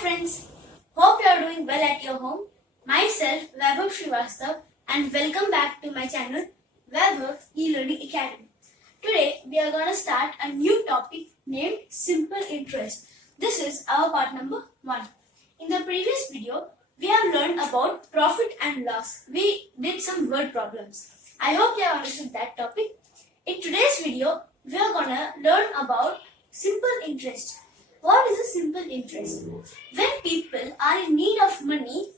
friends, hope you are doing well at your home. Myself Vaibhav and welcome back to my channel Vaibhav E-Learning Academy. Today we are going to start a new topic named simple interest. This is our part number 1. In the previous video we have learned about profit and loss. We did some word problems. I hope you have understood that topic. In today's video we are going to learn about simple interest. What is a simple interest? When people are in need of money,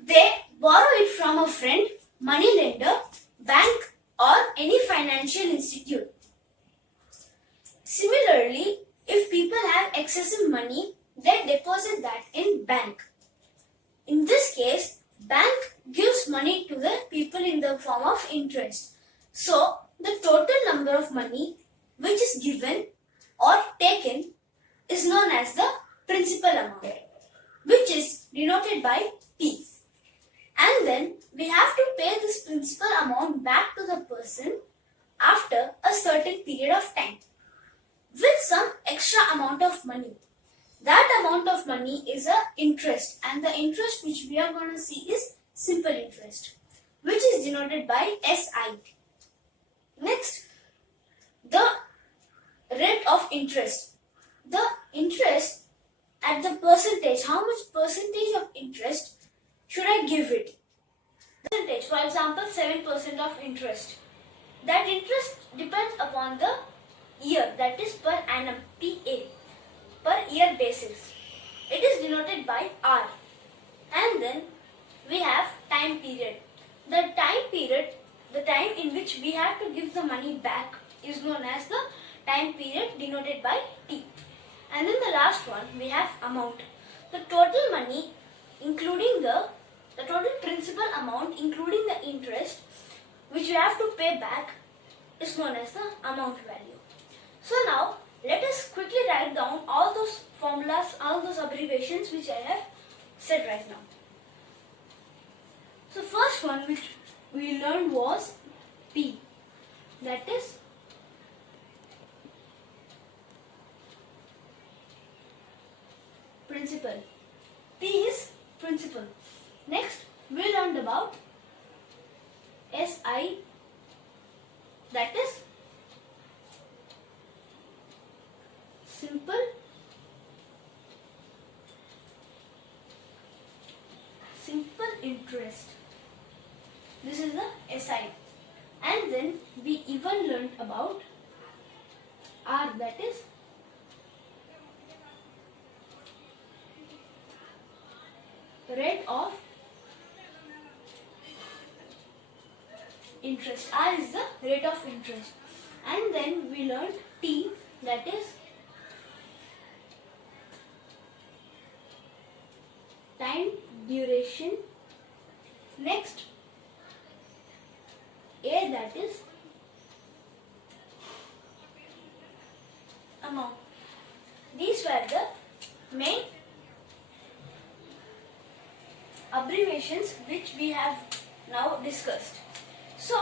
they borrow it from a friend, money lender, bank or any financial institute. Similarly, if people have excessive money, they deposit that in bank. In this case, bank gives money to the people in the form of interest. So, the total number of money which is given or taken is known as the principal amount, which is denoted by T. And then we have to pay this principal amount back to the person after a certain period of time with some extra amount of money. That amount of money is a interest, and the interest which we are going to see is simple interest, which is denoted by SI. Next, the rate of interest. The interest at the percentage, how much percentage of interest should I give it? Percentage, for example, 7% of interest. That interest depends upon the year, that is per annum, PA, per year basis. It is denoted by R. And then we have time period. The time period, the time in which we have to give the money back is known as the time period denoted by T. And then the last one, we have amount. The total money, including the total principal amount, including the interest, which we have to pay back, is known as the amount value. So now, let us quickly write down all those formulas, all those abbreviations which I have said right now. So first one which we learned was P, that is principal. P is principal. Next, we learned about SI, that is simple interest. This is the SI. And then we even learned about R, that is rate of interest. R is the rate of interest. And then we learned T, that is time duration. Next, A, that is amount. These were the main abbreviations which we have now discussed. So,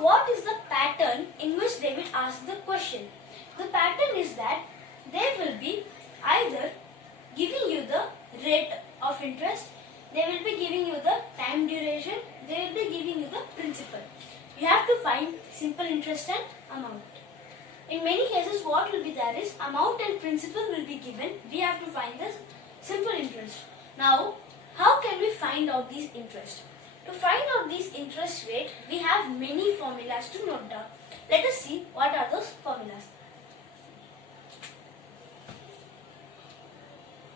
what is the pattern in which they will ask the question? The pattern is that they will be either giving you the rate of interest, they will be giving you the time duration, they will be giving you the principal. You have to find simple interest and amount. In many cases, what will be there is amount and principal will be given. We have to find the simple interest. Now, how can we find out these interest? To find out these interest rate, we have many formulas to note down. Let us see what are those formulas.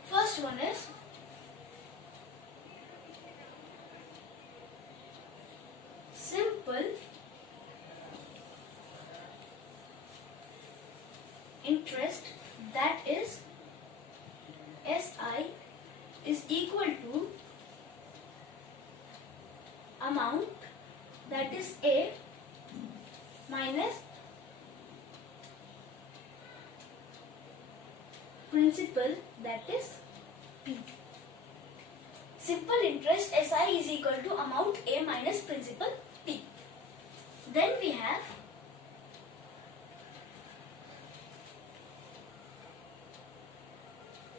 First one is simple interest, that is SI, is equal to amount, that is A, minus principal, that is P. Simple interest SI is equal to amount A minus principal P. Then we have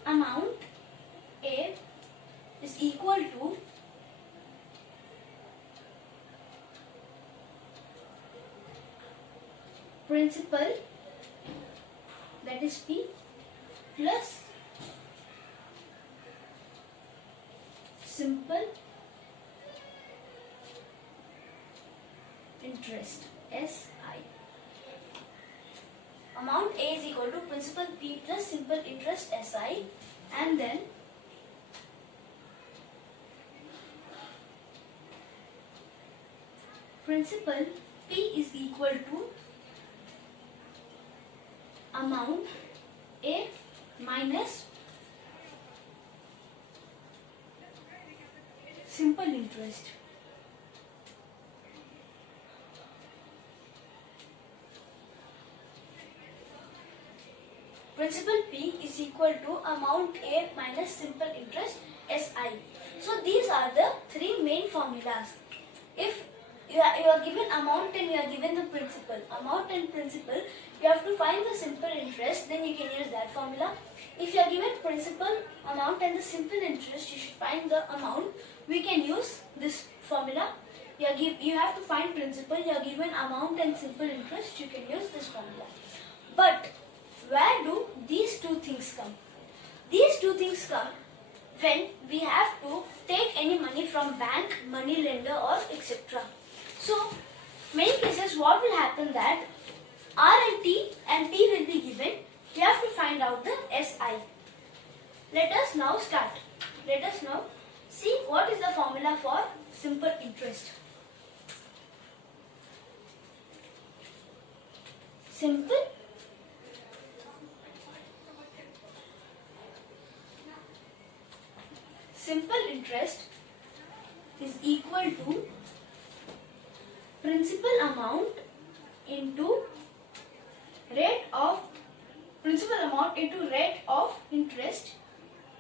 amount principal, that is P, plus simple interest SI. Amount A is equal to principal P plus simple interest SI, and then principal P is equal to amount A minus simple interest. Principal P is equal to amount A minus simple interest SI. So these are the three main formulas. If you are given amount and you are given the principal, amount and principal, you have to find the simple interest, then you can use that formula. If you are given principal, amount and the simple interest, you should find the amount, we can use this formula. You have to find principal, you are given amount and simple interest, you can use this formula. But where do these two things come? These two things come when we have to take any money from bank, money lender or etc. So, many cases what will happen that R and T and P will be given. We have to find out the SI. Let us now start. Let us now see what is the formula for simple interest. Simple interest is equal to principal amount into rate of interest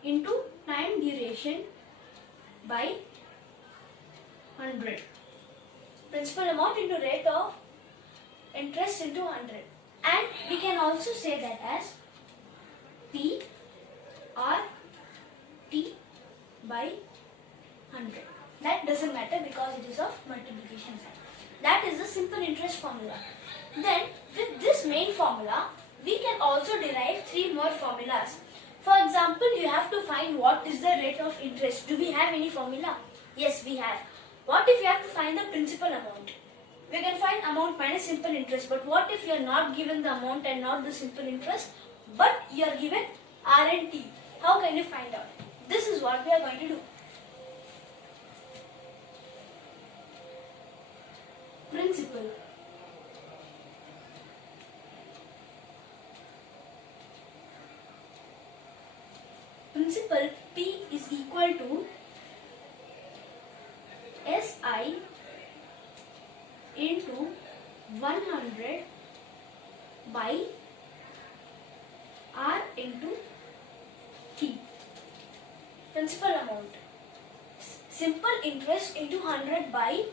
into time duration by 100. Principal amount into rate of interest into 100. And we can also say that as P R T by 100. That doesn't matter because it is of multiplication sign. That is the simple interest formula. Then with this main formula, we can also derive three more formulas. For example, you have to find what is the rate of interest. Do we have any formula? Yes, we have. What if you have to find the principal amount? We can find amount minus simple interest. But what if you are not given the amount and not the simple interest, but you are given R and T? How can you find out? This is what we are going to do. Principal. Principal P is equal to SI into 100 by R into T. Principal amount. Simple interest into 100 by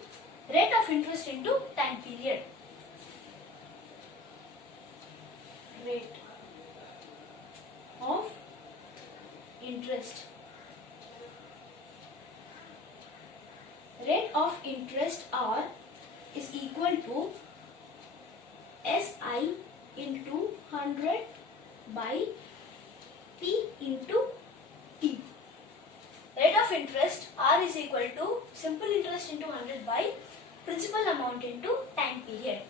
rate of interest into time period. Rate of interest. Rate of interest R is equal to SI into 100 by P into T. Rate of interest R is equal to simple interest into 100 by principal amount into time period.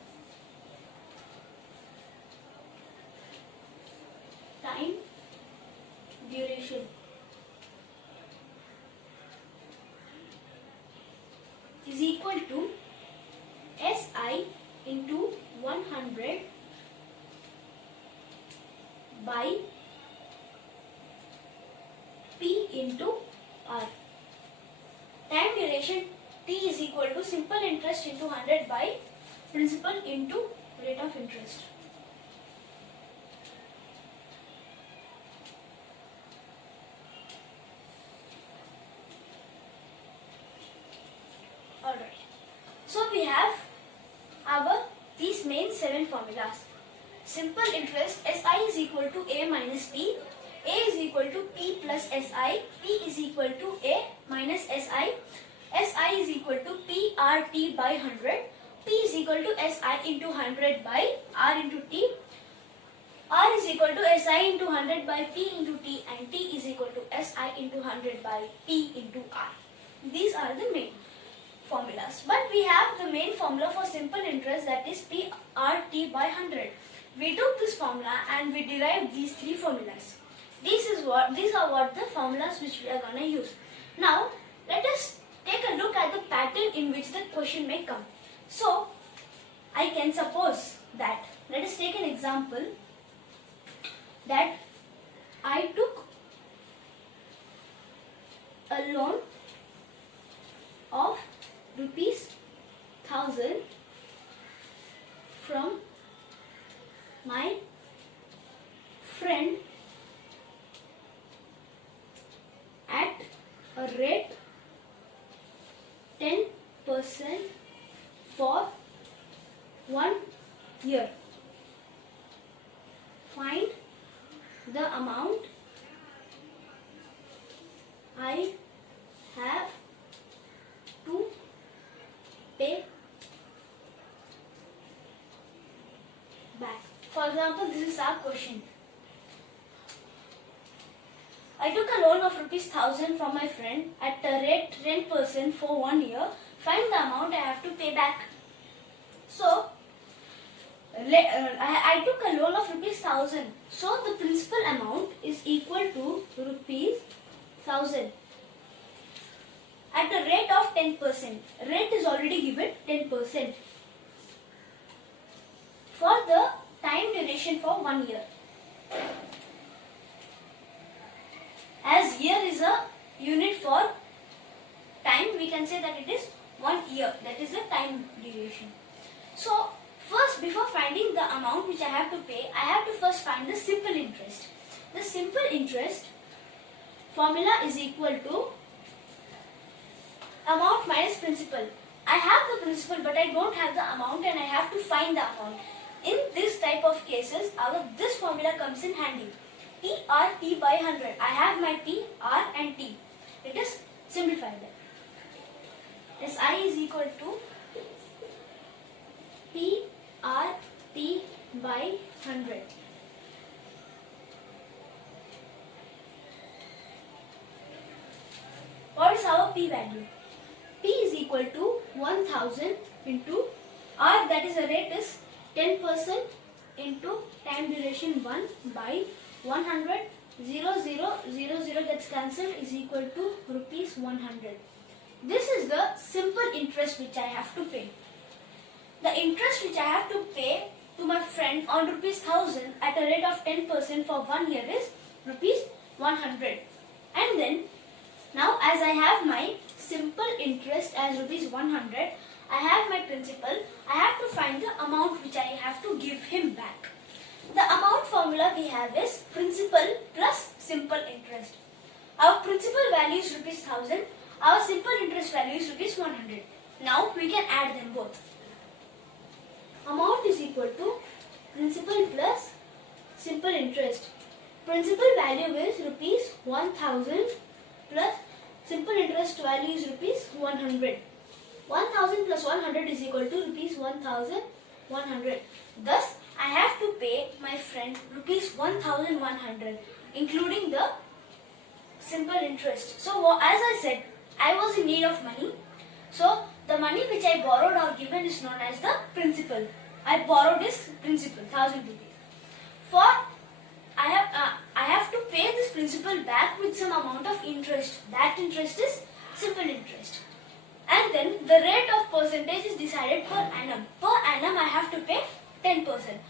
Time duration is equal to SI into 100 by P into R. Time duration T is equal to simple interest into 100 by principal into rate of interest. Alright. So we have these main 7 formulas. Simple interest SI is equal to A minus P. A is equal to P plus SI. P is equal to A minus SI. SI is equal to PRT by 100. P P is equal to SI into 100 by R into T. R is equal to SI into 100 by P into T, and T is equal to SI into 100 by P into R. These are the main formulas. But we have the main formula for simple interest, that is PRT by 100. We took this formula and we derived these three formulas. These are what the formulas which we are going to use. Now let us take a look at the pattern in which the question may come. So I can suppose that, let us take an example, that I took a loan of ₹1,000 from my friend at a rate 10% for 1 year. Find the amount I have to pay back. For example, this is our question. I took a loan of ₹1,000 from my friend at a rate 10% for 1 year. Find the amount I have to pay back. So, I took a loan of ₹1,000. So, the principal amount is equal to ₹1,000 at a rate of 10%. Rate is already given, 10%. For the time duration for 1 year. As year is a unit for time, we can say that it is 1 year. That is the time duration. So, first, before finding the amount which I have to pay, I have to first find the simple interest. The simple interest formula is equal to amount minus principal. I have the principal but I don't have the amount, and I have to find the amount. In this type of cases, this formula comes in handy. PRT by 100. I have my P, R and T. Let us simplify that. SI is equal to PRT by 100. What is our P value? P is equal to 1000 into R, that is the rate is 10% into time duration 1 by 100. 0 gets cancelled, is equal to ₹100. This is the simple interest which I have to pay. The interest which I have to pay to my friend on ₹1,000 at a rate of 10% for 1 year is ₹100. And then now, as I have my simple interest as ₹100, I have my principal. I have to find the amount which I have to give him back. The amount formula we have is principal plus simple interest. Our principal value is ₹1,000. Our simple interest value is ₹100. Now we can add them both. Amount is equal to principal plus simple interest. Principal value is ₹1,000 plus simple interest value is ₹100. 1000 plus 100 is equal to ₹1,100. Thus, I have to pay my friend ₹1,100, including the simple interest. So, as I said, I was in need of money. So, the money which I borrowed or given is known as the principal. I borrowed this principal, 1000 rupees. For I have to pay this principal back with some amount of interest. That interest is simple interest. And then the rate of percentage is decided per annum. Per annum I have to pay 10%.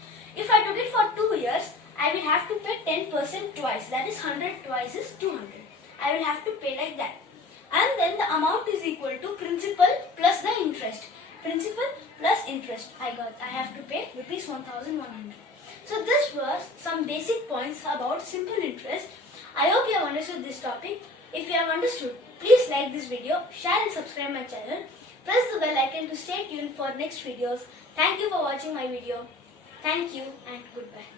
If I took it for 2 years, I will have to pay 10% twice. That is 100 twice is 200. I will have to pay like that. And then the amount is equal to principal plus the interest. Principal plus interest. I have to pay ₹1,100. So this was some basic points about simple interest. I hope you have understood this topic. If you have understood, please like this video, share and subscribe my channel. Press the bell icon to stay tuned for next videos. Thank you for watching my video. Thank you and goodbye.